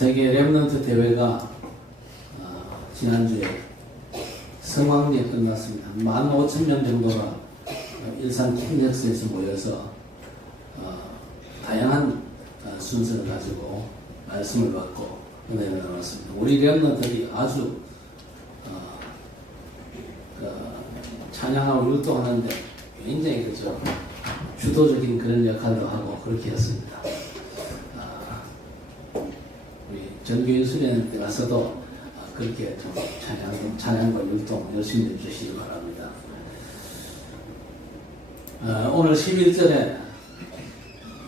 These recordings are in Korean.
세계 랩넌트 대회가 지난주에 성황리에 끝났습니다. 15,000명 정도가 일산 킨텍스에서 모여서 다양한 순서를 가지고 말씀을 받고 은혜를 나눴습니다. 우리 랩넌트들이 아주 찬양하고 율동하는데 굉장히 그죠 주도적인 그런 역할도 하고 그렇게 했습니다. 우리 전교인 수련 때 가서도 그렇게 좀 찬양과 율동 열심히 해주시기 바랍니다. 오늘 11절에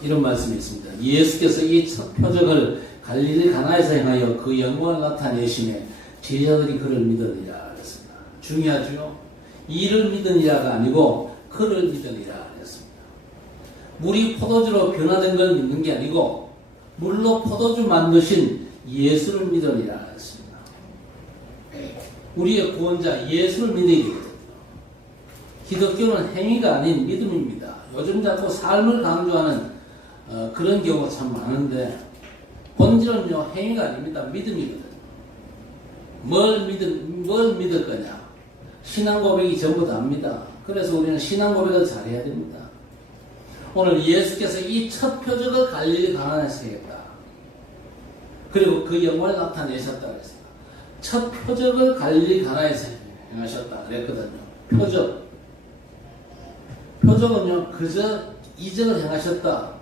이런 말씀이 있습니다. 예수께서 이 첫 표적을 갈릴리 가나에서 행하여 그 영광을 나타내시매 제자들이 그를 믿으니라 그랬습니다. 중요하죠. 이를 믿으니라가 아니고 그를 믿으니라 그랬습니다. 물이 포도주로 변화된 걸 믿는 게 아니고 물로 포도주 만드신 예수를 믿으니라 그랬습니다. 우리의 구원자 예수를 믿어야 되거든요. 기독교는 행위가 아닌 믿음입니다. 요즘 자꾸 삶을 강조하는 그런 경우가 참 많은데 본질은요 행위가 아닙니다. 믿음이거든요. 뭘 믿을 거냐? 신앙 고백이 전부 다입니다. 그래서 우리는 신앙 고백을 잘해야 됩니다. 오늘 예수께서 이 첫 표적을 갈릴리 가나에서 했다. 그리고 그 영광을 나타내셨다 그랬습니다. 첫 표적을 갈릴리 가나에서 행하셨다 그랬거든요. 표적은요 그저 이적을 행하셨다,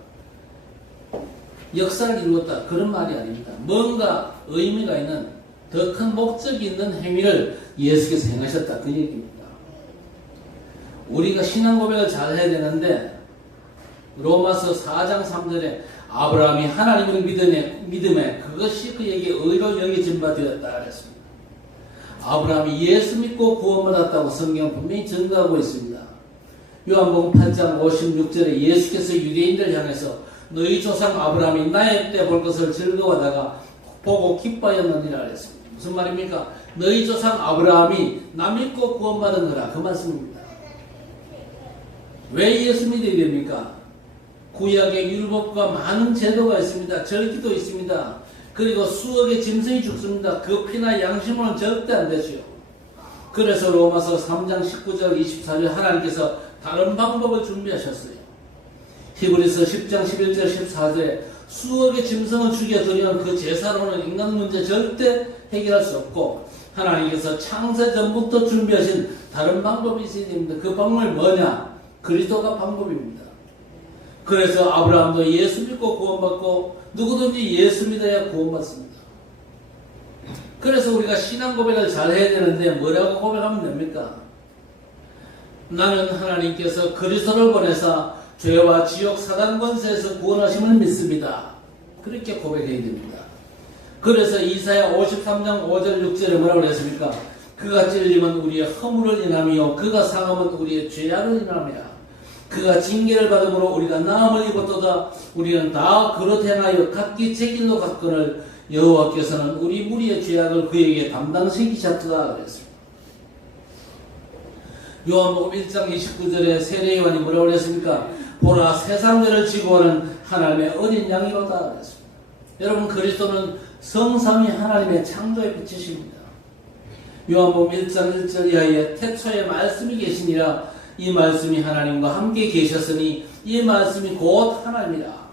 역사를 이루었다 그런 말이 아닙니다. 뭔가 의미가 있는 더 큰 목적이 있는 행위를 예수께서 행하셨다 그 얘기입니다. 우리가 신앙 고백을 잘 해야 되는데 로마서 4장 3절에 아브라함이 하나님을 믿음에 그것이 그에게 의로 여겨진 바 되었다 그랬습니다. 아브라함이 예수 믿고 구원받았다고 성경은 분명히 증거하고 있습니다. 요한복음 8장 56절에 예수께서 유대인들 향해서 너희 조상 아브라함이 나의 때 볼 것을 즐거워하다가 보고 기뻐하였느니라 그랬습니다. 무슨 말입니까? 너희 조상 아브라함이 나 믿고 구원받은 거라 그 말씀입니다. 왜 예수 믿어야 됩니까? 구약의 율법과 많은 제도가 있습니다. 절기도 있습니다. 그리고 수억의 짐승이 죽습니다. 그 피나 양심으로는 절대 안 되죠. 그래서 로마서 3장 19절 24절 하나님께서 다른 방법을 준비하셨어요. 히브리서 10장 11절 14절에 수억의 짐승을 죽여드리면 그 제사로는 인간 문제 절대 해결할 수 없고 하나님께서 창세 전부터 준비하신 다른 방법이 있어야 됩니다. 그 방법이 뭐냐? 그리스도가 방법입니다. 그래서 아브라함도 예수 믿고 구원받고 누구든지 예수 믿어야 구원받습니다. 그래서 우리가 신앙 고백을 잘 해야 되는데 뭐라고 고백하면 됩니까? 나는 하나님께서 그리스도를 보내사 죄와 지옥 사단 권세에서 구원하심을 믿습니다. 그렇게 고백해야 됩니다. 그래서 이사야 53장 5절 6절에 뭐라고 했습니까? 그가 찔림은 우리의 허물을 인하며 그가 상함은 우리의 죄악을 인하며 그가 징계를 받음으로 우리가 나음을 입었도다. 우리는 다 그릇 행하여 각기 제 길로 갔거늘 여호와께서는 우리 무리의 죄악을 그에게 담당시키셨다 그랬습니다. 요한복음 1장 29절에 세례 요한이 뭐라고 그랬습니까? 보라 세상들을 지고 오는 하나님의 어린 양이로다 그랬습니다. 여러분 그리스도는 성삼위 하나님의 창조의 빛이십니다. 요한복음 1장 1절 이하에 태초에 말씀이 계시니라. 이 말씀이 하나님과 함께 계셨으니 이 말씀이 곧 하나님이라.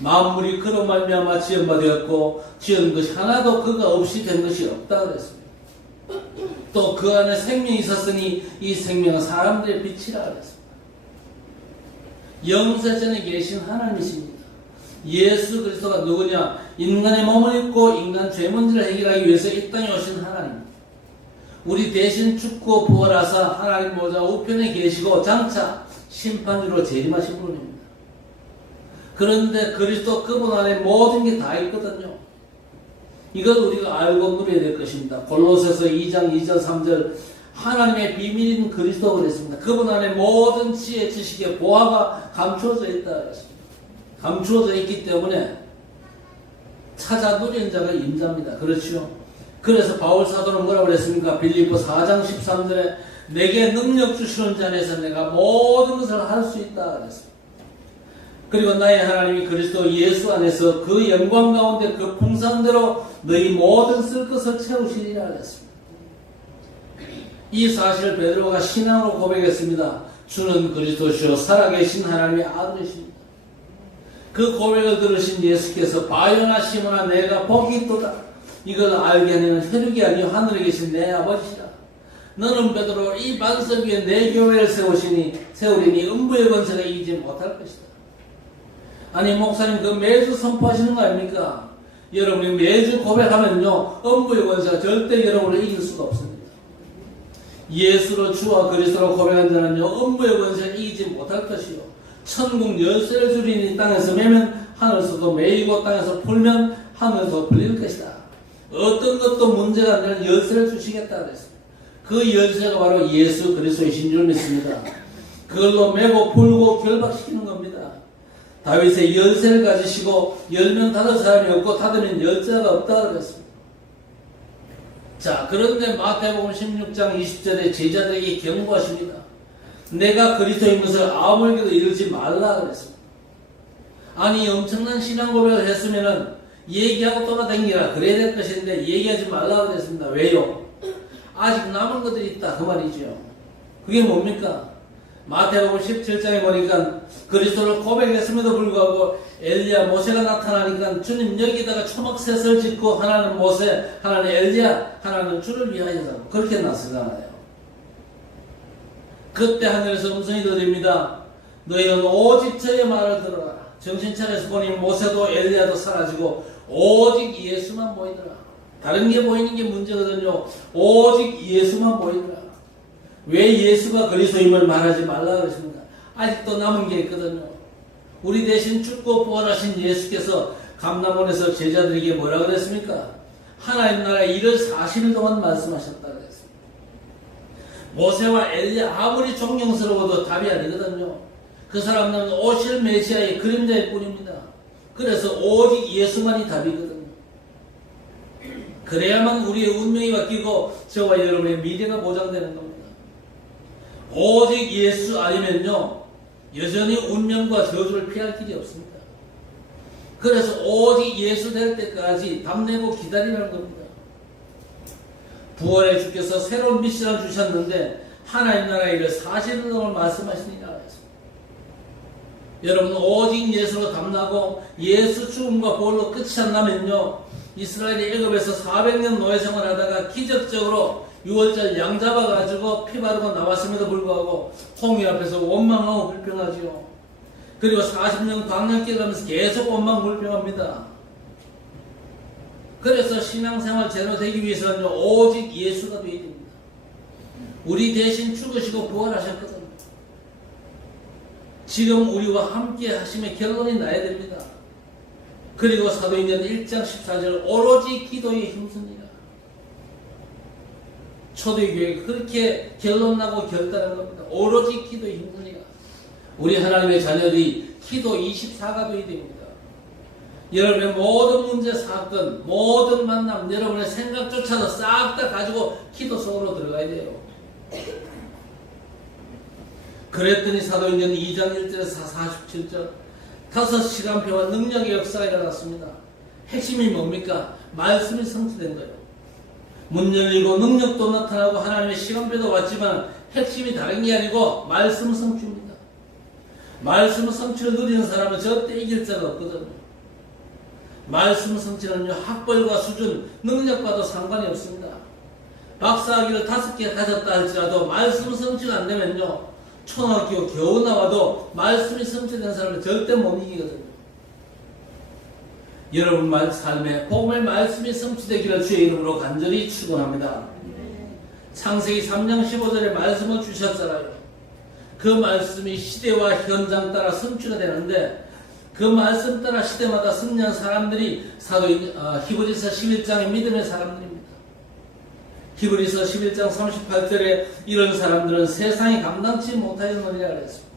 만물이 그로 말미암아 지은 바 되었고 지은 것이 하나도 그가 없이 된 것이 없다 그랬습니다. 또 그 안에 생명이 있었으니 이 생명은 사람들의 빛이라 그랬습니다. 영세전에 계신 하나님이십니다. 예수 그리스도가 누구냐? 인간의 몸을 입고 인간 죄문제를 해결하기 위해서 이 땅에 오신 하나님. 우리 대신 죽고 부활하사 하나님 보좌 우편에 계시고 장차 심판주로 재림하신 분입니다. 그런데 그리스도 그분 안에 모든 게 다 있거든요. 이건 우리가 알고 누려야 될 것입니다. 골로새서 2장 2절 3절 하나님의 비밀인 그리스도 그랬습니다. 그분 안에 모든 지혜 지식의 보화가 감추어져 있다 그랬습니다. 감추어져 있기 때문에 찾아 누리는 자가 임자입니다. 그렇죠? 그래서 바울 사도는 뭐라고 그랬습니까? 빌립보 4장 13절에 내게 능력 주시는 자 안에서 내가 모든 것을 할 수 있다 그랬습니다. 그리고 나의 하나님이 그리스도 예수 안에서 그 영광 가운데 그 풍성대로 너희 모든 쓸 것을 채우시리라 하였습니다. 이 사실을 베드로가 신앙으로 고백했습니다. 주는 그리스도시요 살아계신 하나님의 아들이십니다. 그 고백을 들으신 예수께서 바요나 시몬아 내가 복이 있도다. 이걸 알게 하는 혈육이 아니요 하늘에 계신 내 아버지시라. 너는 베드로 이 반석 위에 내 교회를 세우리니 음부의 권세가 이기지 못할 것이다. 아니 목사님 그 매주 선포하시는 거 아닙니까? 여러분이 매주 고백하면요 음부의 권세가 절대 여러분을 이길 수가 없습니다. 예수로 주와 그리스도로 고백한 자는요 음부의 권세를 이기지 못할 것이요 천국 열쇠를 주리니 땅에서 매면 하늘에서도 매이고 땅에서 풀면 하늘에서 풀릴 것이다. 어떤 것도 문제가 안 되는 열쇠를 주시겠다 그랬습니다. 그 열쇠가 바로 예수 그리스도이신 줄 믿습니다. 그걸로 매고 풀고 결박시키는 겁니다. 다윗의 열쇠를 가지시고 열면 닫을 사람이 없고 닫으면 열쇠가 없다 그랬습니다. 자, 그런데 마태복음 16장 20절에 제자들에게 경고하십니다. 내가 그리스도인 것을 아무에게도 이르지 말라 그랬습니다. 아니 엄청난 신앙 고백을 했으면은 얘기하고 돌아다니라 그래야 될 것인데 얘기하지 말라 그랬습니다. 왜요? 아직 남은 것들이 있다 그 말이죠. 그게 뭡니까? 마태복음 17장에 보니까 그리스도를 고백했음에도 불구하고 엘리야 모세가 나타나니까 주님 여기다가 초막셋을 짓고 하나는 모세 하나는 엘리야 하나는 주를 위하여서 그렇게 나서잖아요. 그때 하늘에서 음성이 들립니다. 너희는 오직 저의 말을 들어라. 정신 차려서 보니 모세도 엘리야도 사라지고 오직 예수만 보이더라. 다른 게 보이는 게 문제거든요. 오직 예수만 보이더라. 왜 예수가 그리스도임을 말하지 말라 그러십니까? 아직도 남은 게 있거든요. 우리 대신 죽고 부활하신 예수께서 감람원에서 제자들에게 뭐라 그랬습니까? 하나님 나라의 일을 40일 동안 말씀하셨다 그랬습니다. 모세와 엘리야 아무리 존경스러워도 답이 아니거든요. 그 사람들은 오실 메시아의 그림자일 뿐입니다. 그래서 오직 예수만이 답이거든요. 그래야만 우리의 운명이 바뀌고 저와 여러분의 미래가 보장되는 겁니다. 오직 예수 아니면요 여전히 운명과 저주를 피할 길이 없습니다. 그래서 오직 예수 될 때까지 답내고 기다리라는 겁니다. 부활의 주께서 새로운 미션을 주셨는데 하나님 나라의 일을 40일 동안 말씀하시니라 했습니다. 여러분 오직 예수로 답나고 예수 죽음과 부활로 끝이 안 나면요 이스라엘이 애굽에서 400년 노예 생활하다가 기적적으로 6월절 양 잡아가지고 피 바르고 나왔음에도 불구하고 홍해 앞에서 원망하고 불평하지요. 그리고 40년 광야길 가면서 계속 원망 불평합니다. 그래서 신앙생활 제대로 되기 위해서는 오직 예수가 되어야 됩니다. 우리 대신 죽으시고 부활하셨거든요. 지금 우리와 함께 하심의 결론이 나야 됩니다. 그리고 사도행전 1장 14절 오로지 기도에 힘씁니다. 초대교회가 그렇게 결론나고 결단한 겁니다. 오로지 기도에 힘쓰니까 우리 하나님의 자녀들이 기도 24가 되어야 됩니다. 여러분의 모든 문제, 사건, 모든 만남, 여러분의 생각조차도 싹 다 가지고 기도 속으로 들어가야 돼요. 그랬더니 사도행전 2장 1절에서 47절 5시간표와 능력의 역사가 일어났습니다. 핵심이 뭡니까? 말씀이 성취된 거예요. 문 열리고 능력도 나타나고 하나님의 시간표도 왔지만 핵심이 다른 게 아니고 말씀 성취입니다. 말씀 성취를 누리는 사람은 절대 이길 자가 없거든요. 말씀 성취는요 학벌과 수준, 능력과도 상관이 없습니다. 박사학위를 5개 가졌다 할지라도 말씀 성취가 안 되면요 초등학교 겨우 나와도 말씀이 성취된 사람은 절대 못 이기거든요. 여러분 삶에 복음의 말씀이 성취되기를 주의 이름으로 간절히 축원합니다. 창세기 3장 15절에 말씀을 주셨잖아요. 그 말씀이 시대와 현장 따라 성취가 되는데 그 말씀 따라 시대마다 승리한 사람들이 히브리서 11장의 믿음의 사람들입니다. 히브리서 11장 38절에 이런 사람들은 세상이 감당치 못하였느니라 그랬습니다.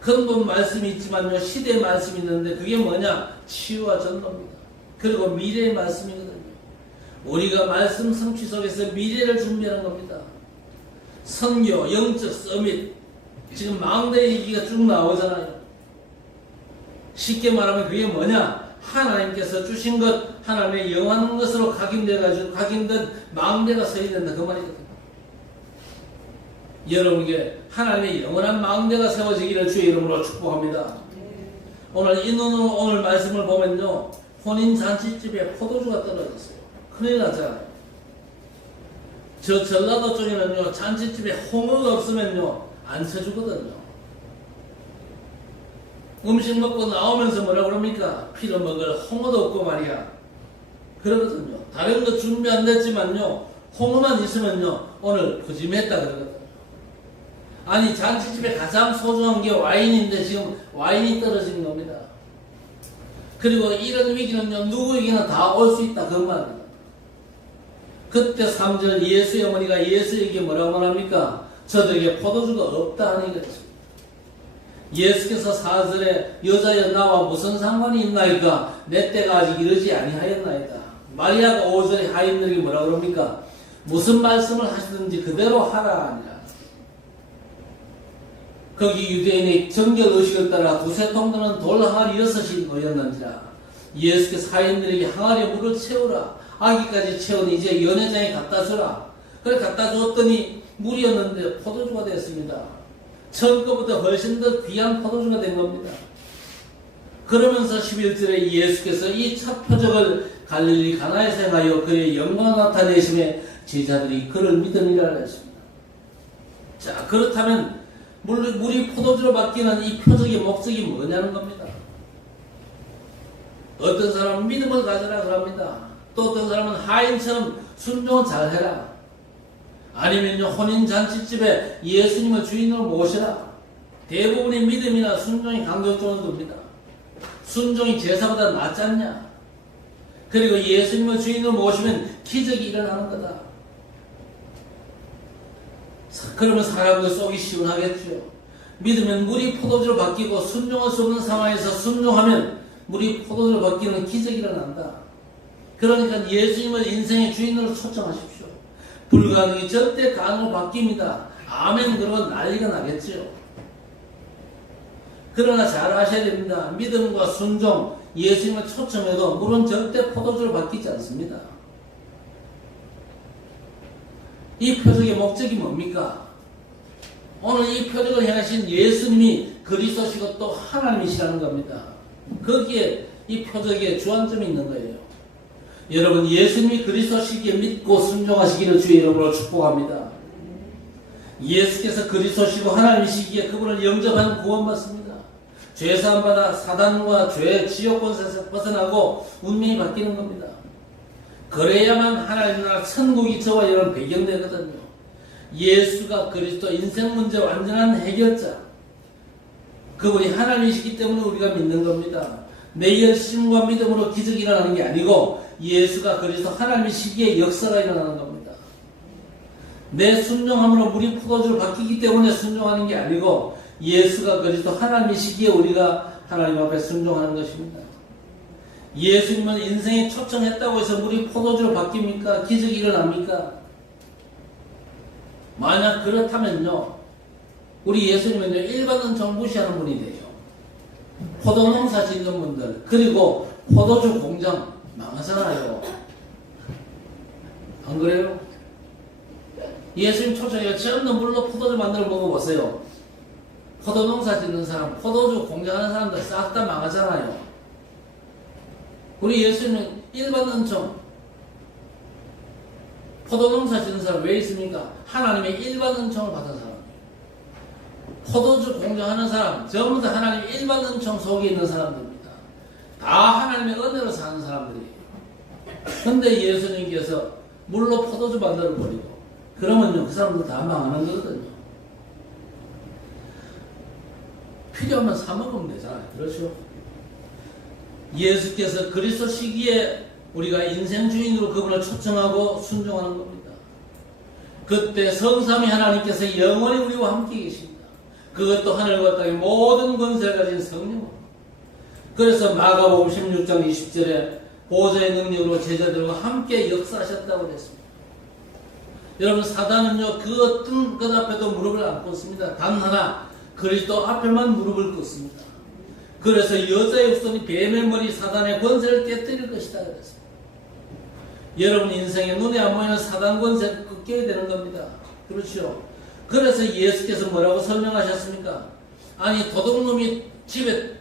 근본 말씀이 있지만요 시대의 말씀이 있는데 그게 뭐냐? 치유와 전도입니다. 그리고 미래의 말씀이거든요. 우리가 말씀 성취 속에서 미래를 준비하는 겁니다. 선교, 영적 서밋 지금 망대 얘기가 쭉 나오잖아요. 쉽게 말하면 그게 뭐냐? 하나님께서 주신 것, 하나님의 영원한 것으로 각인된 망대가 서야 된다. 그 말이거든요. 여러분에게 하나님의 영원한 망대가 세워지기를 주의 이름으로 축복합니다. 오늘 말씀을 보면요, 혼인잔치집에 포도주가 떨어졌어요. 큰일 나잖아요. 저 전라도 쪽에는요, 잔치집에 홍어가 없으면요, 안 쳐주거든요. 음식 먹고 나오면서 뭐라 그럽니까? 피로 먹을 홍어도 없고 말이야. 그러거든요. 다른 거 준비 안 됐지만요, 홍어만 있으면요, 오늘 푸짐했다 그러거든요. 아니, 잔치집에 가장 소중한 게 와인인데 지금 와인이 떨어진 겁니다. 그리고 이런 위기는요, 누구에게나 다 올 수 있다. 그 말입니다. 그때 3절 예수의 어머니가 예수에게 뭐라고 말합니까? 저들에게 포도주가 없다 하니 그랬습니다. 예수께서 4절에 여자여 나와 무슨 상관이 있나이까? 내 때가 아직 이르지 아니하였나이다. 마리아가 5절에 하인들에게 뭐라고 그럽니까? 무슨 말씀을 하시든지 그대로 하라 하니라. 거기 유대인의 정결의식을 따라 두세 통도는 돌 항아리 6이 놓였는지라. 예수께서 하인들에게 항아리에 물을 채우라. 아기까지 채운 이제 연회장에 갖다 주라. 그래 갖다 주었더니 물이었는데 포도주가 됐습니다. 처음부터 훨씬 더 귀한 포도주가 된 겁니다. 그러면서 11절에 예수께서 이 첫 표적을 갈릴리 가나에서 행하여 그의 영광을 나타내심에 제자들이 그를 믿으니라 했습니다. 자, 그렇다면 물이 포도주로 바뀌는 이 표적의 목적이 뭐냐는 겁니다. 어떤 사람은 믿음을 가져라 그럽니다. 또 어떤 사람은 하인처럼 순종을 잘해라. 아니면요, 혼인잔치집에 예수님을 주인으로 모시라. 대부분의 믿음이나 순종이 강조점을 둡니다. 순종이 제사보다 낫지 않냐? 그리고 예수님을 주인으로 모시면 기적이 일어나는 거다. 그러면 사람들 속이 시원하겠죠. 믿으면 물이 포도주로 바뀌고 순종할 수 없는 상황에서 순종하면 물이 포도주로 바뀌는 기적이 일어난다. 그러니까 예수님을 인생의 주인으로 초청하십시오. 불가능이 절대 가능으로 바뀝니다. 아멘 그러면 난리가 나겠죠. 그러나 잘 아셔야 됩니다. 믿음과 순종, 예수님을 초청해도 물은 절대 포도주로 바뀌지 않습니다. 이 표적의 목적이 뭡니까? 오늘 이 표적을 행하신 예수님이 그리스도시고 또 하나님이시라는 겁니다. 거기에 이 표적의 주안점이 있는 거예요. 여러분, 예수님이 그리스도시기에 믿고 순종하시기를 주의 이름으로 축복합니다. 예수께서 그리스도시고 하나님이시기에 그분을 영접하는 구원받습니다. 죄사함 받아 사단과 죄, 지옥 권세에서 벗어나고 운명이 바뀌는 겁니다. 그래야만 하나님 나라 천국이 저와 여러분 배경되거든요. 예수가 그리스도 인생 문제 완전한 해결자. 그분이 하나님이시기 때문에 우리가 믿는 겁니다. 내 열심과 믿음으로 기적이 일어나는 게 아니고 예수가 그리스도 하나님이시기에 역사가 일어나는 겁니다. 내 순종함으로 물이 포도주로 바뀌기 때문에 순종하는 게 아니고 예수가 그리스도 하나님이시기에 우리가 하나님 앞에 순종하는 것입니다. 예수님은 인생에 초청했다고 해서 물이 포도주로 바뀝니까? 기적이 일어납니까? 만약 그렇다면요, 우리 예수님은요, 일반 은총 무시하는 분이 돼요. 포도농사 짓는 분들, 그리고 포도주 공장 망하잖아요. 안 그래요? 예수님 초청해요. 전부 물로 포도주 만들어 먹어보세요. 포도농사 짓는 사람, 포도주 공장하는 사람들 싹 다 망하잖아요. 우리 예수님은 일반 은총, 포도농사 짓는 사람 왜 있습니까? 하나님의 일반 은총을 받은 사람. 포도주 공장하는 사람, 전부 다 하나님의 일반 은총 속에 있는 사람들입니다. 다 하나님의 은혜로 사는 사람들이에요. 근데 예수님께서 물로 포도주 만들어 버리고, 그러면요, 그 사람들 다 망하는 거거든요. 필요하면 사 먹으면 되잖아요. 그렇죠? 예수께서 그리스도 시기에 우리가 인생 주인으로 그분을 초청하고 순종하는 겁니다. 그때 성삼위 하나님께서 영원히 우리와 함께 계십니다. 그것도 하늘과 땅의 모든 권세를 가진 성령. 그래서 마가복음 16장 20절에 보좌의 능력으로 제자들과 함께 역사하셨다고 했습니다. 여러분, 사단은요, 그 어떤 것 앞에도 무릎을 안 꿇습니다. 단 하나, 그리스도 앞에만 무릎을 꿇습니다. 그래서 여자의 후손이 뱀의 머리 사단의 권세를 깨뜨릴 것이다 그랬습니다. 여러분 인생에 눈에 안 보이는 사단 권세를 꺾여야 되는 겁니다. 그렇죠? 그래서 예수께서 뭐라고 설명하셨습니까? 아니 도둑놈이 집에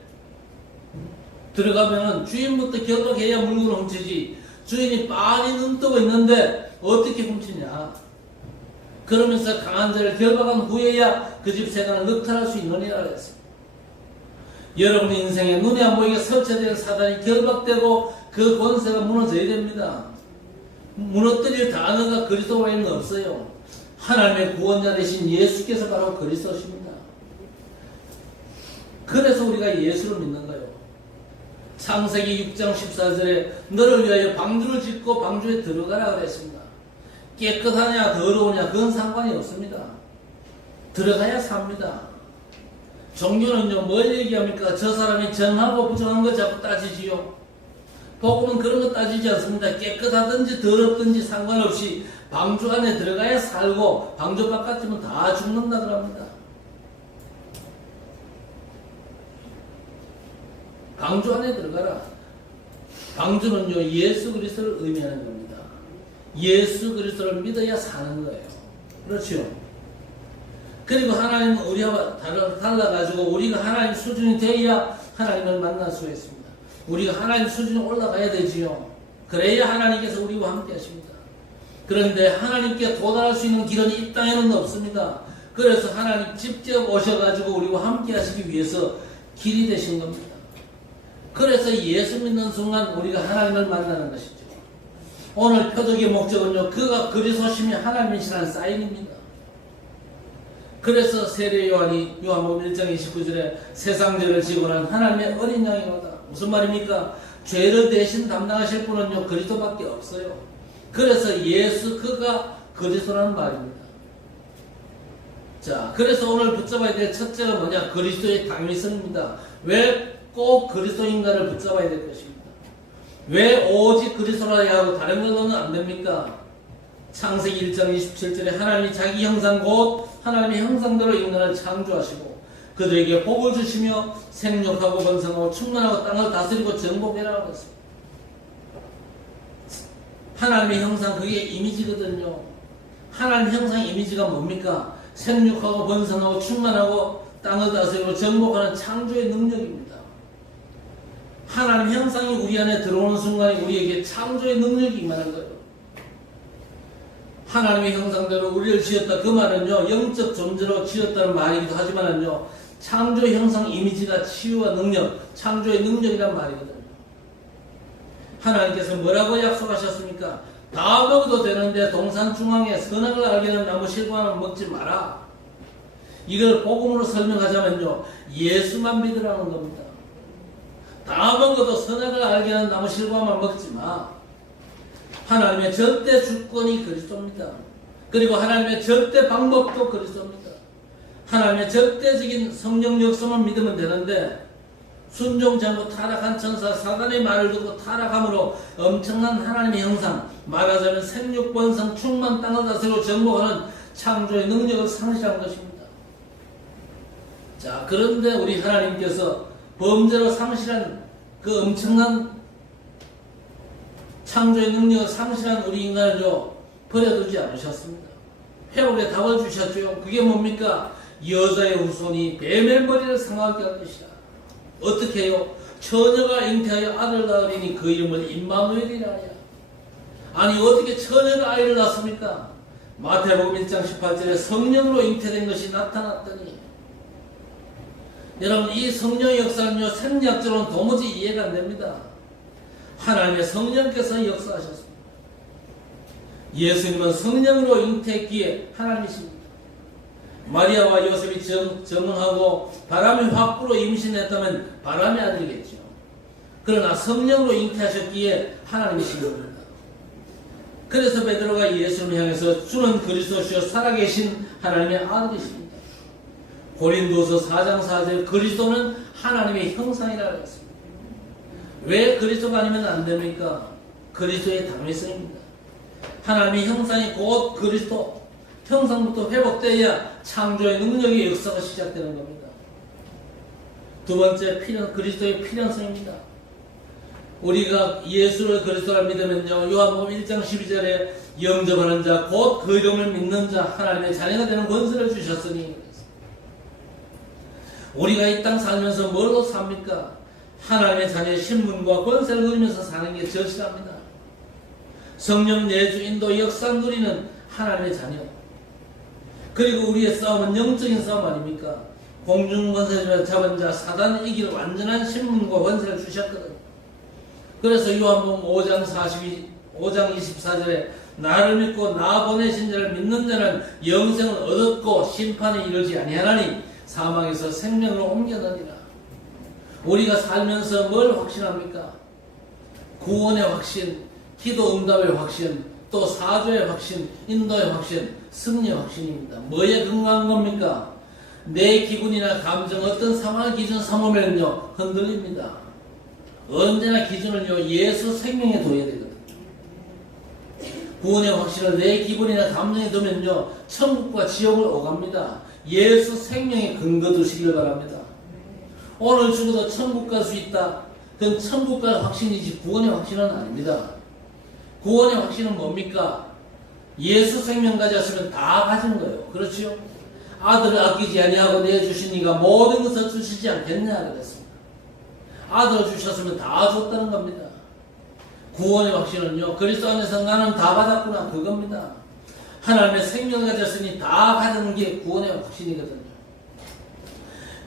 들어가면은 주인부터 결박해야 물건을 훔치지, 주인이 빤히 눈 뜨고 있는데 어떻게 훔치냐? 그러면서 강한 자를 결박한 후에야 그 집 세간을 늑탈할 수 있느니라 그랬습니다. 여러분 인생에 눈에 안 보이게 설치된 사단이 결박되고 그 권세가 무너져야 됩니다. 무너뜨릴 단어가 그리스도에는 없어요. 하나님의 구원자 되신 예수께서 바로 그리스도십니다. 그래서 우리가 예수를 믿는 거예요. 창세기 6장 14절에 너를 위하여 방주를 짓고 방주에 들어가라 그랬습니다. 깨끗하냐 더러우냐 그건 상관이 없습니다. 들어가야 삽니다. 종교는요 뭘 얘기합니까? 저 사람이 정하고 부정한 거 자꾸 따지지요. 복음은 그런 거 따지지 않습니다. 깨끗하든지 더럽든지 상관없이 방주 안에 들어가야 살고 방주 바깥이면 다 죽는다 그럽니다. 방주 안에 들어가라. 방주는요 예수 그리스도를 의미하는 겁니다. 예수 그리스도를 믿어야 사는 거예요. 그렇죠? 그리고 하나님은 우리와 달라가지고 우리가 하나님 수준이 되어야 하나님을 만날 수 있습니다. 우리가 하나님 수준에 올라가야 되지요. 그래야 하나님께서 우리와 함께 하십니다. 그런데 하나님께 도달할 수 있는 길은 이 땅에는 없습니다. 그래서 하나님 직접 오셔가지고 우리와 함께 하시기 위해서 길이 되신 겁니다. 그래서 예수 믿는 순간 우리가 하나님을 만나는 것이죠. 오늘 표적의 목적은요, 그가 그리스도심이 하나님이시라는 사인입니다. 그래서 세례 요한이 요한복음 1장 29절에 세상 죄를 지고 난 하나님의 어린 양이로다. 무슨 말입니까? 죄를 대신 담당하실 분은요 그리스도밖에 없어요. 그래서 예수 그가 그리스도라는 말입니다. 자, 그래서 오늘 붙잡아야 될 첫째가 뭐냐? 그리스도의 당위성입니다. 왜 꼭 그리스도인가를 붙잡아야 될 것입니다. 왜 오직 그리스도라 하고 다른 걸로는 안 됩니까? 창세기 1장 27절에 하나님이 자기 형상 곧 하나님의 형상대로 인간을 창조하시고 그들에게 복을 주시며 생육하고 번성하고 충만하고 땅을 다스리고 정복해라고 했습니다. 하나님의 형상 그게 이미지거든요. 하나님 형상 이미지가 뭡니까? 생육하고 번성하고 충만하고 땅을 다스리고 정복하는 창조의 능력입니다. 하나님 형상이 우리 안에 들어오는 순간에 우리에게 창조의 능력이 임하는 거예요. 하나님의 형상대로 우리를 지었다. 그 말은요, 영적 존재로 지었다는 말이기도 하지만은요, 창조의 형상 이미지가 치유와 능력, 창조의 능력이란 말이거든요. 하나님께서 뭐라고 약속하셨습니까? 다 먹어도 되는데 동산 중앙에 선악을 알게 하는 나무 실과는 먹지 마라. 이걸 복음으로 설명하자면요, 예수만 믿으라는 겁니다. 다 먹어도 선악을 알게 하는 나무 실과만 먹지 마. 하나님의 절대 주권이 그리스도입니다. 그리고 하나님의 절대 방법도 그리스도입니다. 하나님의 절대적인 성령 역사만 믿으면 되는데 순종치 않고 타락한 천사 사단의 말을 듣고 타락함으로 엄청난 하나님의 형상, 말하자면 생육번성 충만 땅을 다스리고 정복하는 창조의 능력을 상실한 것입니다. 자, 그런데 우리 하나님께서 범죄로 상실한 그 엄청난 창조의 능력을 상실한 우리 인간을요 버려두지 않으셨습니다. 회복의 답을 주셨죠. 그게 뭡니까? 여자의 후손이 뱀의 머리를 상하게 할 것이다. 어떻게 해요? 처녀가 잉태하여 아들을 낳으리니 그 이름을 임마누엘이라 하여. 아니 어떻게 처녀가 아이를 낳습니까? 마태복음 1장 18절에 성령으로 잉태된 것이 나타났더니, 여러분 이 성령의 역사는요 생리학적으로는 도무지 이해가 안 됩니다. 하나님의 성령께서 역사하셨습니다. 예수님은 성령으로 잉태했기에 하나님이십니다. 마리아와 요셉이 정응하고 바람이 확 불어 임신했다면 바람의 아들이겠죠. 그러나 성령으로 잉태하셨기에 하나님이신 겁니다. 그래서 베드로가 예수님을 향해서 주는 그리스도시요 살아계신 하나님의 아들이십니다. 고린도서 4장 4절 그리스도는 하나님의 형상이라고 했습니다. 왜 그리스도가 아니면 안 됩니까? 그리스도의 당위성입니다. 하나님의 형상이 곧 그리스도 형상부터 회복되어야 창조의 능력의 역사가 시작되는 겁니다. 두 번째, 그리스도의 필연성입니다. 우리가 예수를 그리스도라 믿으면요, 요한복음 1장 12절에 영접하는 자, 곧 그 이름을 믿는 자, 하나님의 자녀가 되는 권세를 주셨으니. 우리가 이 땅 살면서 뭘로 삽니까? 하나님의 자녀의 신분과 권세를 누리면서 사는 게 절실합니다. 성령 내주 인도 역사 누리는 하나님의 자녀. 그리고 우리의 싸움은 영적인 싸움 아닙니까? 공중 권세를 잡은 자 사단을 이길 완전한 신분과 권세를 주셨거든요. 그래서 요한복음 5장 24절에 나를 믿고 나 보내신 자를 믿는 자는 영생을 얻었고 심판에 이르지 아니하나니 사망에서 생명으로 옮겨다니라. 우리가 살면서 뭘 확신합니까? 구원의 확신, 기도 응답의 확신, 또 사죄의 확신, 인도의 확신, 승리의 확신입니다. 뭐에 근거한 겁니까? 내 기분이나 감정, 어떤 상황을 기준 삼으면요 흔들립니다. 언제나 기준을요 예수 생명에 둬야 되거든요. 구원의 확신을 내 기분이나 감정에 두면요 천국과 지옥을 오갑니다. 예수 생명에 근거 두시길 바랍니다. 오늘 죽어도 천국 갈 수 있다. 그건 천국 갈 확신이지 구원의 확신은 아닙니다. 구원의 확신은 뭡니까? 예수 생명 가졌으면 다 가진 거예요. 그렇죠? 아들을 아끼지 아니하고 내주신 이가 모든 것을 주시지 않겠냐 그랬습니다. 아들을 주셨으면 다 줬다는 겁니다. 구원의 확신은요 그리스도 안에서 나는 다 받았구나 그겁니다. 하나님의 생명을 가졌으니 다 가지는 게 구원의 확신이거든요.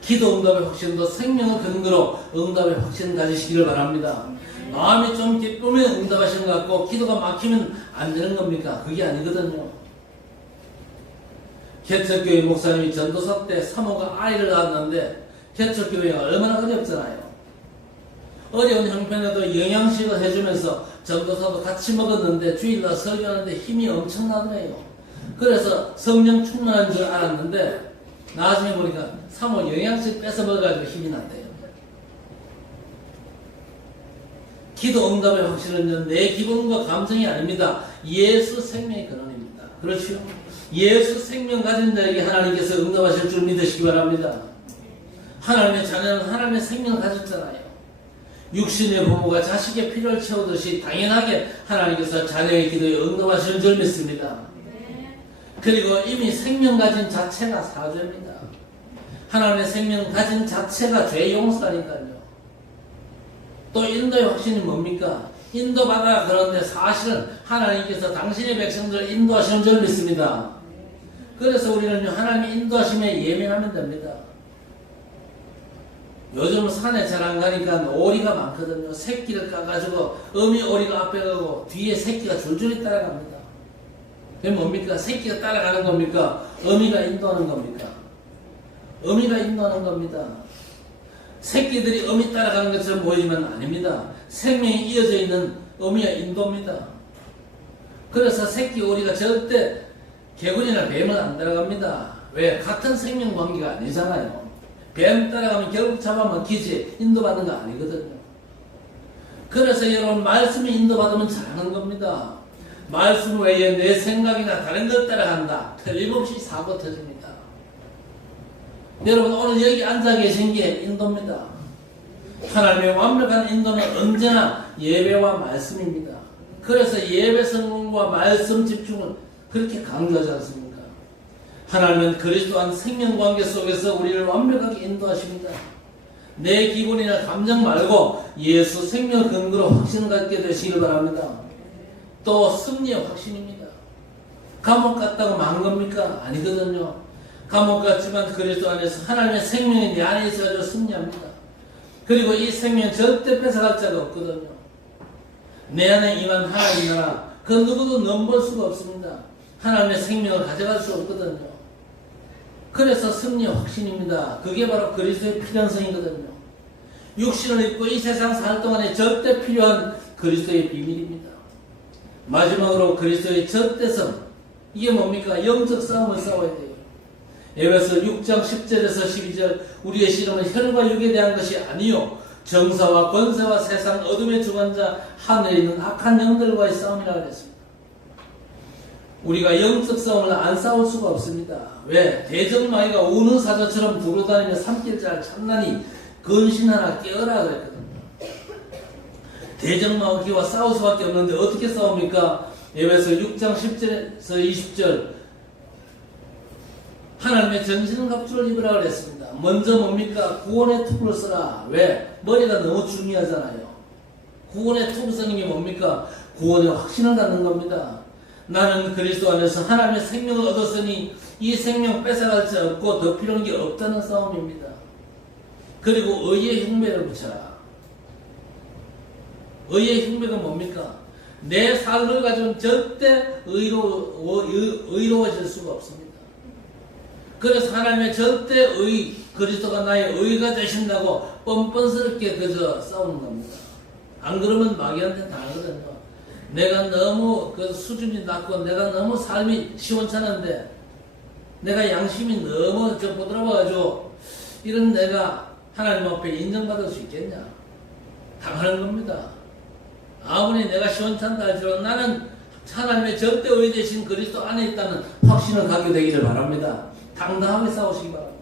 기도 응답의 확신도 생명을 근거로 응답의 확신 가지시기를 바랍니다. 마음이 좀 기쁘면 응답하시는 것 같고 기도가 막히면 안 되는 겁니까? 그게 아니거든요. 개척교회 목사님이 전도사 때 사모가 아이를 낳았는데 개척교회가 얼마나 어렵잖아요. 어려운 형편에도 영양식을 해주면서 전도사도 같이 먹었는데 주일날 설교하는데 힘이 엄청나더래요. 그래서 성령 충만한 줄 알았는데 나중에 보니까 사모 영양식 뺏어 먹어가지고 힘이 났대요. 기도 응답의 확신은 내 기분과 감정이 아닙니다. 예수 생명의 근원입니다. 그렇죠? 예수 생명 가진 자에게 하나님께서 응답하실 줄 믿으시기 바랍니다. 하나님의 자녀는 하나님의 생명을 가졌잖아요. 육신의 부모가 자식의 필요를 채우듯이 당연하게 하나님께서 자녀의 기도에 응답하시는 줄 믿습니다. 그리고 이미 생명 가진 자체가 사죄입니다. 하나님의 생명 가진 자체가 죄 용서니까요. 또 인도의 확신이 뭡니까? 인도받아. 그런데 사실은 하나님께서 당신의 백성들을 인도하시는 줄 믿습니다. 그래서 우리는 하나님의 인도하심에 예민하면 됩니다. 요즘 산에 잘 안 가니까 오리가 많거든요. 새끼를 까가지고 어미 오리가 앞에 가고 뒤에 새끼가 줄줄이 따라갑니다. 그게 뭡니까? 새끼가 따라가는 겁니까? 어미가 인도하는 겁니까? 어미가 인도하는 겁니다. 새끼들이 어미 따라가는 것처럼 보이지만 아닙니다. 생명이 이어져 있는 어미와 인도입니다. 그래서 새끼 오리가 절대 개구리나 뱀을 안 따라갑니다. 왜? 같은 생명 관계가 아니잖아요. 뱀 따라가면 결국 잡아먹히지 인도받는 거 아니거든요. 그래서 여러분 말씀이 인도받으면 잘하는 겁니다. 말씀 외에 내 생각이나 다른 것 따라간다. 틀림없이 사고 터집니다. 여러분 오늘 여기 앉아 계신 게 인도입니다. 하나님의 완벽한 인도는 언제나 예배와 말씀입니다. 그래서 예배 성공과 말씀 집중을 그렇게 강조하지 않습니까? 하나님은 그리스도한 생명관계 속에서 우리를 완벽하게 인도하십니다. 내 기분이나 감정 말고 예수 생명 근거로 확신을 갖게 되시길 바랍니다. 또 승리의 확신입니다. 감옥 갔다고 망한 겁니까? 아니거든요. 감옥 갔지만 그리스도 안에서 하나님의 생명이 내 안에 있어가지고 승리합니다. 그리고 이 생명은 절대 뺏어갈 자가 없거든요. 내 안에 임한 하나님 나라 그 누구도 넘볼 수가 없습니다. 하나님의 생명을 가져갈 수 없거든요. 그래서 승리의 확신입니다. 그게 바로 그리스도의 필연성이거든요. 육신을 입고 이 세상 살 동안에 절대 필요한 그리스도의 비밀입니다. 마지막으로 그리스도의 절대성. 이게 뭡니까? 영적 싸움을 싸워야 돼요. 에베소 6장 10절에서 12절 우리의 씨름은 혈과 육에 대한 것이 아니요 정사와 권세와 세상 어둠의 주관자 하늘에 있는 악한 영들과의 싸움이라 그랬습니다. 우리가 영적 싸움을 안 싸울 수가 없습니다. 왜? 대적마귀가 우는 사자처럼 두루다니며 삼킬자를 참나니 근신하라 깨어라 그랬거든요. 대적마귀와 싸울 수밖에 없는데 어떻게 싸웁니까? 에베소 6장 10절에서 20절 하나님의 전신갑주를 입으라 그랬습니다. 먼저 뭡니까? 구원의 투구를 써라. 왜? 머리가 너무 중요하잖아요. 구원의 투구 쓰는 게 뭡니까? 구원의 확신을 갖는 겁니다. 나는 그리스도 안에서 하나님의 생명을 얻었으니 이 생명 뺏어갈 자 없고 더 필요한 게 없다는 싸움입니다. 그리고 의의 흉배를 붙여라. 의의 흉배가 뭡니까? 내 삶을 가지고는 절대 의로워질 수가 없습니다. 그래서 하나님의 절대 의, 그리스도가 나의 의가 되신다고 뻔뻔스럽게 그저 싸우는 겁니다. 안 그러면 마귀한테 당하거든요. 내가 너무 그 수준이 낮고 내가 너무 삶이 시원찮은데 내가 양심이 너무 보드라워가지고 이런 내가 하나님 앞에 인정받을 수 있겠냐? 당하는 겁니다. 아무리 내가 시원찮다 할지라도 나는 하나님의 절대 의 되신 그리스도 안에 있다는 확신을 갖게 되기를 바랍니다. 당당하게 싸우시기 바랍니다.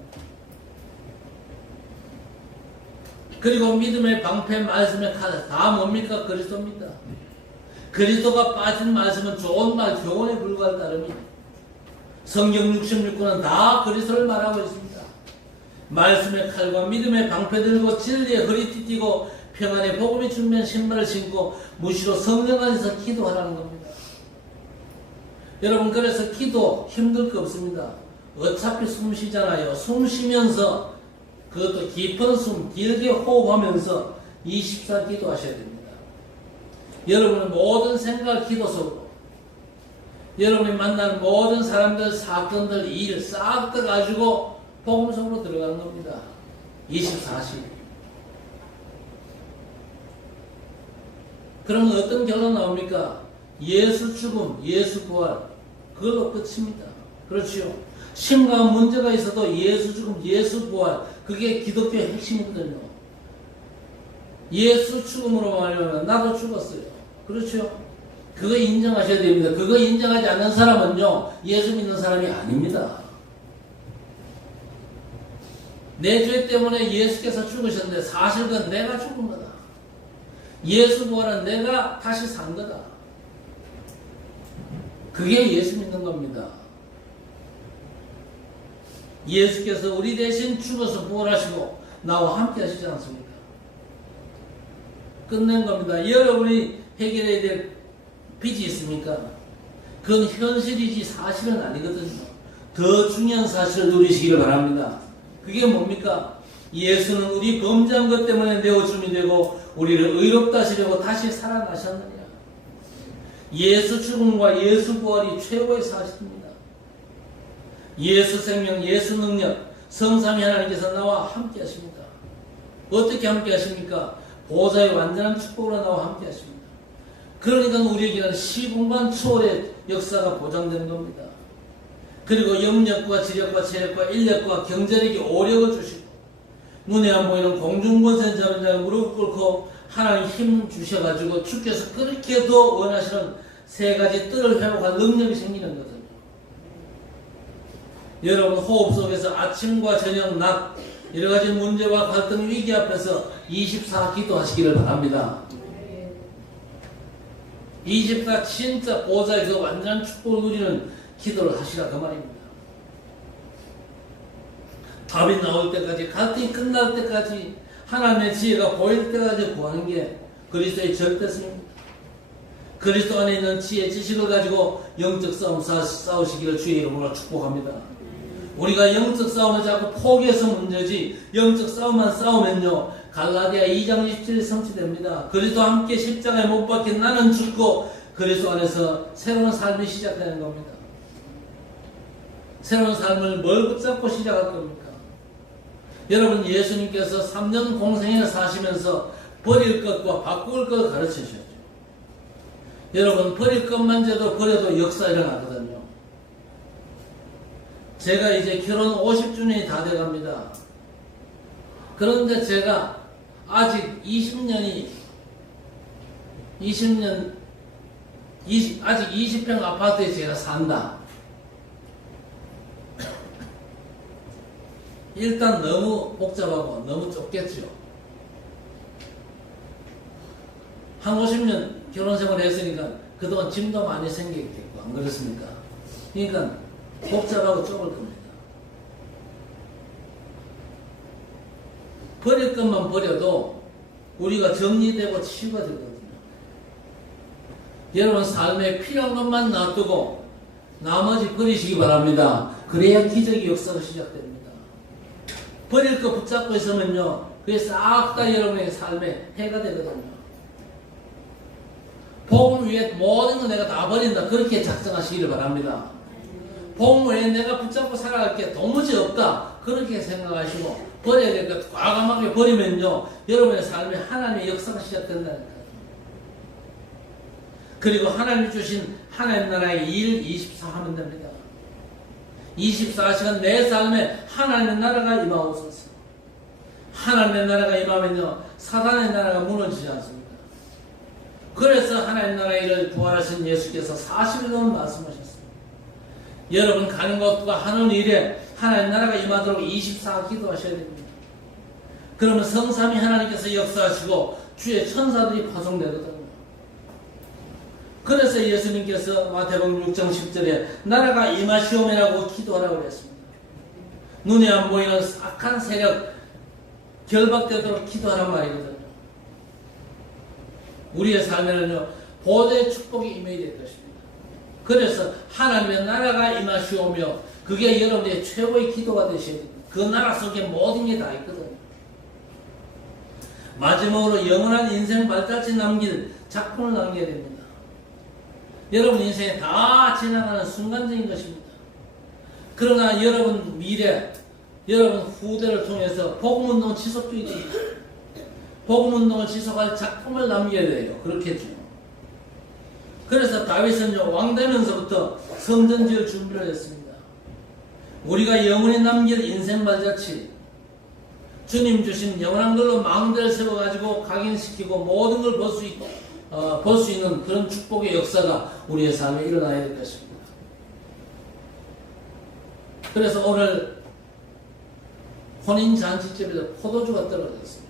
그리고 믿음의 방패 말씀의 칼 다 뭡니까? 그리스도입니다. 그리스도가 빠진 말씀은 좋은 말 교훈에 불과할 따름이 성경 66권은 다 그리스도를 말하고 있습니다. 말씀의 칼과 믿음의 방패 들고 진리의 허리띠 띠고 평안의 복음이 준비한 신발을 신고 무시로 성령 안에서 기도하라는 겁니다. 여러분 그래서 기도 힘들 거 없습니다. 어차피 숨 쉬잖아요. 숨 쉬면서 그것도 깊은 숨 길게 호흡하면서 24 기도하셔야 됩니다. 여러분의 모든 생각 기도 속으로 여러분이 만난 모든 사람들 사건들 일 싹 다 가지고 복음 속으로 들어가는 겁니다. 24시. 그러면 어떤 결론 나옵니까? 예수 죽음, 예수 부활 그걸로 끝입니다. 그렇죠? 심각한 문제가 있어도 예수 죽음, 예수 부활 그게 기독교의 핵심이거든요. 예수 죽음으로 말하면 나도 죽었어요. 그렇죠? 그거 인정하셔야 됩니다. 그거 인정하지 않는 사람은요 예수 믿는 사람이 아닙니다. 내 죄 때문에 예수께서 죽으셨는데 사실 그건 내가 죽은 거다. 예수 부활은 내가 다시 산 거다. 그게 예수 믿는 겁니다. 예수께서 우리 대신 죽어서 부활하시고 나와 함께 하시지 않습니까? 끝낸 겁니다. 여러분이 해결해야 될 빚이 있습니까? 그건 현실이지 사실은 아니거든요. 더 중요한 사실을 누리시기를 바랍니다. 그게 뭡니까? 예수는 우리 범죄한 것 때문에 내어줌이 되고 우리를 의롭다 하시려고 다시 살아나셨느냐. 예수 죽음과 예수 부활이 최고의 사실입니다. 예수 생명, 예수 능력, 성삼위 하나님께서 나와 함께 하십니다. 어떻게 함께 하십니까? 보좌의 완전한 축복으로 나와 함께 하십니다. 그러니까 우리에게는 시공간 초월의 역사가 보장되는 겁니다. 그리고 영력과 지력과 체력과 인력과 경제력이 오력을 주시고 눈에 안 보이는 공중권세 잡은 자가 무릎 꿇고 하나님 힘 주셔가지고 주께서 그렇게도 원하시는 세 가지 뜰을 회복할 능력이 생기는 거거든요. 여러분 호흡 속에서 아침과 저녁, 낮 여러 가지 문제와 갈등 위기 앞에서 24 기도하시기를 바랍니다. 24 진짜 보좌의 그 완전한 축복을 누리는 기도를 하시라 그 말입니다. 답이 나올 때까지 갈등이 끝날 때까지 하나님의 지혜가 보일 때까지 구하는 게 그리스도의 절대성입니다. 그리스도 안에 있는 지혜 지식을 가지고 영적 싸움 싸우시기를 주의 이름으로 축복합니다. 우리가 영적 싸움을 자꾸 포기해서 문제지 영적 싸움만 싸우면요 갈라디아 2장 27이 성취됩니다. 그리스도 함께 십자가에 못 박힌 나는 죽고 그리스도 안에서 새로운 삶이 시작되는 겁니다. 새로운 삶을 뭘 붙잡고 시작할 겁니까? 여러분 예수님께서 3년 공생에 사시면서 버릴 것과 바꿀 것을 가르치셨죠. 여러분 버릴 것만 버려도 역사 일어나거든요. 제가 이제 결혼 50주년이 다 돼갑니다. 그런데 제가 아직 20평 아파트에 제가 산다. 일단 너무 복잡하고 너무 좁겠죠. 한 50년 결혼생활 했으니까 그동안 짐도 많이 생기겠고, 안 그렇습니까? 그러니까 복잡하고 좁을 겁니다. 버릴 것만 버려도 우리가 정리되고 치유가 되거든요. 여러분 삶에 필요한 것만 놔두고 나머지 버리시기 바랍니다. 그래야 기적의 역사가 시작됩니다. 버릴 거 붙잡고 있으면요, 그게 싹 다 여러분의 삶에 해가 되거든요. 복음 위에 모든 거 내가 다 버린다, 그렇게 작정하시기를 바랍니다. 복음 외에 내가 붙잡고 살아갈 게 도무지 없다, 그렇게 생각하시고 버려야 될 것 과감하게 버리면요, 여러분의 삶에 하나님의 역사가 시작된다니까요. 그리고 하나님이 주신 하나님 나라의 일 24 하면 됩니다. 24시간 내 삶에 하나님의 나라가 임하옵소서. 하나님의 나라가 임하면요, 사단의 나라가 무너지지 않습니다. 그래서 하나님 나라의 일을 부활하신 예수께서 40일 동안 말씀하셨습니다. 여러분 가는 곳과 하는 일에 하나님 나라가 임하도록 24 기도하셔야 됩니다. 그러면 성삼위 하나님께서 역사하시고 주의 천사들이 파송되거든요. 그래서 예수님께서 마태복음 6장 10절에 나라가 임하시오매라고 기도하라고 그랬습니다. 눈에 안 보이는 악한 세력 결박되도록 기도하란 말이거든요. 우리의 삶에는요, 보좌의 축복이 임해야 될 것입니다. 그래서 하나님의 나라가 임하시오며 그게 여러분의 최고의 기도가 되셔야 됩니다. 그 나라 속에 모든 게 다 있거든요. 마지막으로 영원한 인생 발자취 남길 작품을 남겨야 됩니다. 여러분 인생에 다 지나가는 순간적인 것입니다. 그러나 여러분 미래, 여러분 후대를 통해서 복음운동 지속주의입니다. 복음운동을 지속할 작품을 남겨야 돼요. 그렇겠죠. 그래서 다윗은요, 왕되면서부터 성전 지을 준비를 했습니다. 우리가 영원히 남길 인생 발자취, 주님 주신 영원한 걸로 망대를 세워가지고 각인시키고 모든 걸 볼 수 있는 그런 축복의 역사가 우리의 삶에 일어나야 될 것입니다. 그래서 오늘 혼인잔치집에서 포도주가 떨어졌습니다.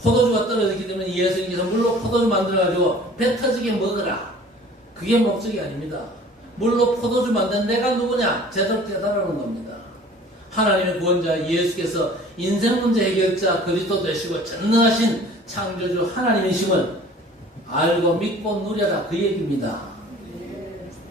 포도주가 떨어졌기 때문에 예수님께서 물로 포도주 만들어가지고 배 터지게 먹으라, 그게 목적이 아닙니다. 물로 포도주 만든 내가 누구냐 제대로 깨달아오는 겁니다. 하나님의 구원자 예수께서 인생 문제 해결자 그리스도 되시고 전능하신 창조주 하나님이심을 알고 믿고 누려라, 그 얘기입니다.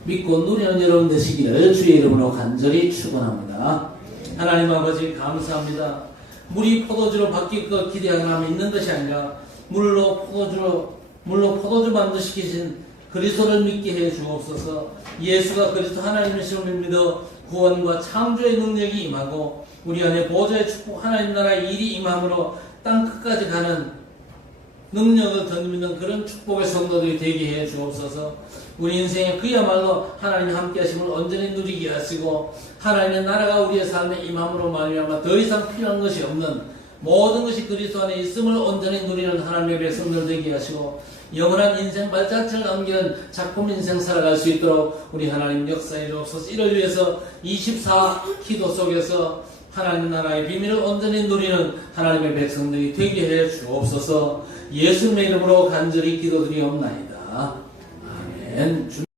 믿고 누리는 여러분 되시기를 주의 이름으로 간절히 축원합니다. 하나님 아버지 감사합니다. 물이 포도주로 바뀔 것 기대하나 있는 것이 아니라 물로 포도주 만드시키신 그리스도를 믿게 해 주옵소서. 예수가 그리스도 하나님이심을 믿어 구원과 창조의 능력이 임하고 우리 안에 보좌의 축복 하나님 나라의 일이 임함으로 땅 끝까지 가는 능력을 덧입는 그런 축복의 성도들이 되게 해 주옵소서. 우리 인생에 그야말로 하나님 함께 하심을 온전히 누리게 하시고 하나님의 나라가 우리의 삶에 임함으로 말미암아 더 이상 필요한 것이 없는 모든 것이 그리스도 안에 있음을 온전히 누리는 하나님의 백성들 되게 하시고 영원한 인생 발자취를 남기는 작품 인생 살아갈 수 있도록 우리 하나님 역사해 주옵소서. 이를 위해서 24 기도 속에서 하나님 나라의 비밀을 온전히 누리는 하나님의 백성들이 되게 해 주옵소서. 예수님의 이름으로 간절히 기도드리옵나이다. 아멘.